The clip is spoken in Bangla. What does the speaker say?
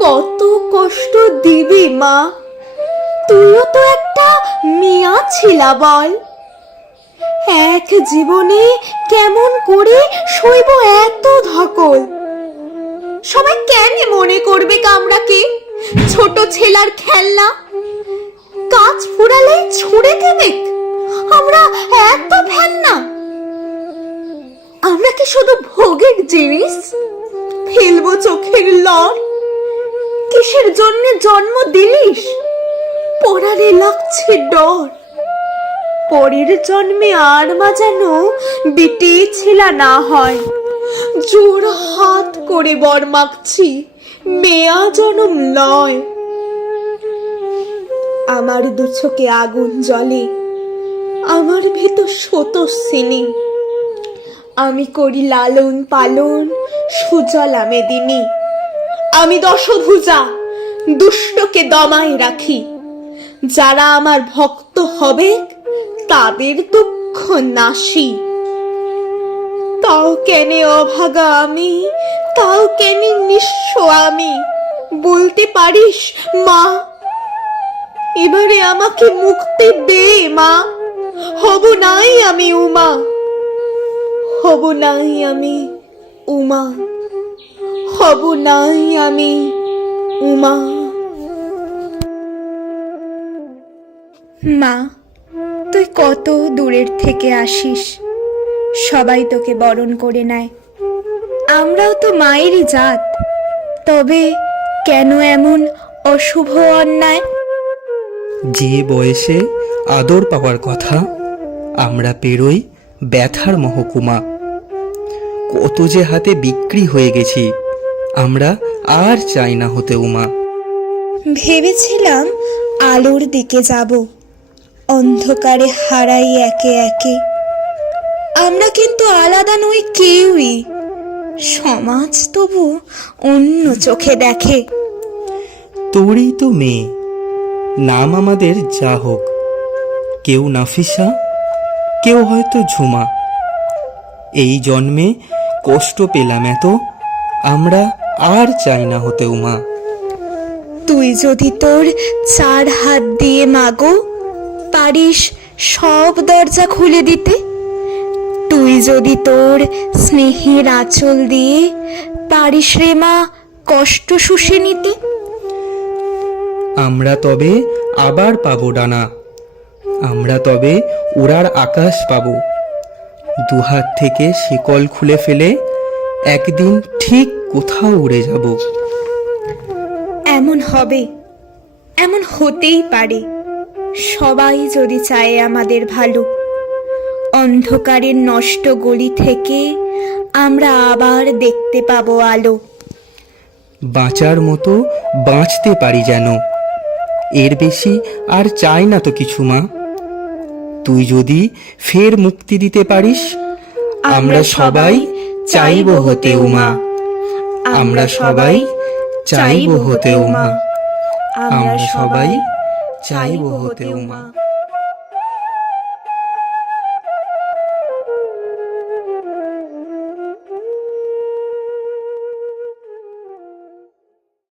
কত কষ্ট দিবি, মা। তুইও তো একটা মেয়া ছিলা, বল। এক জীবনে কেমন করে সইব এত ধকল? সবাই কেন মনে করবে কামড়াকে? ছোট ছেলার খেলনা। কাজ ফুরালে ছুড়ে দেবে। আমরা এত ফেলনা। আমরা কি শুধু ভোগের জিনিস? ফেলব চোখের লর কিসের জন্য জন্ম দিলিস? পড়ারে লাগছে ডর। পরের জন্মে আর মা যেন বিটি ছেলা না হয়। জোর হাত করে বর মাগছি মেয়া জনম লয়। আমার দু চোখে আগুন জ্বলে, আমার ভেতর শত সিনি আমি করি লালন পালন সুজলা মেদিনী। আমি দশভুজা, দুষ্টকে দমায় রাখি। যারা আমার ভক্ত হবে, তাদের দুঃখ নাশি। তাও কেনে অভাগা আমি, তাও কেনে নিঃস্ব আমি। বলতে পারিস, মা, এবারে আমাকে মুক্তি দে, মা। হব নাই আমি উমা, হব নাই আমি উমা। হব নাই আমি উমা। মা তুই কত দূরের থেকে আসিস? সবাই তোকে বরণ করে নেয়। আমরাও তো মায়েরই জাত। তবে কেন এমন অশুভ অন্যায়? যে বয়সে আদর পাওয়ার কথা আমরা পেরোই ব্যথার মহকুমা। কত যে হাতে বিক্রি হয়ে গেছি। আমরা আর চাই না হতে উমা। ভেবেছিলাম আলোর দিকে যাব অন্ধকারে হারাই একে একে। আমরা কিন্তু আলাদা নই কেউই সমাজ তবু অন্য চোখে দেখে। তোরই তো মেয়ে নাম আমাদের যা হোক। কেউ নাফিসা কেউ হয়তো ঝুমা। এই জন্মে কষ্ট পেলাম এত আমরা আর চাই না হতে উমা। তুই যদি তোর চার হাত দিয়ে মাগো পারিস সব দরজা খুলে দিতে। তুই যদি তোর স্নেহের আঁচল দিয়ে পারিস রে মা কষ্ট শুষে নিতে। আমরা তবে আবার পাবো ডানা। আমরা তবে উড়ার আকাশ পাবো। দুহাত থেকে শিকল খুলে ফেলে একদিন ঠিক কোথাও উড়ে যাব। এমন হবে এমন হতেই পারে। সবাই যদি চায় আমাদের ভালো অন্ধকারের নষ্ট গলি থেকে আমরা আবার দেখতে পাবো আলো। বাঁচার মতো বাঁচতে পারি যেন। এর বেশি আর চাই না তো কিছু মা। তুই যদি ফের মুক্তি দিতে পারিস আমরা সবাই চাইব হতে উমা। আমরা সবাই চাইব হতে উমা। আমরা সবাই চাইব হতে উমা।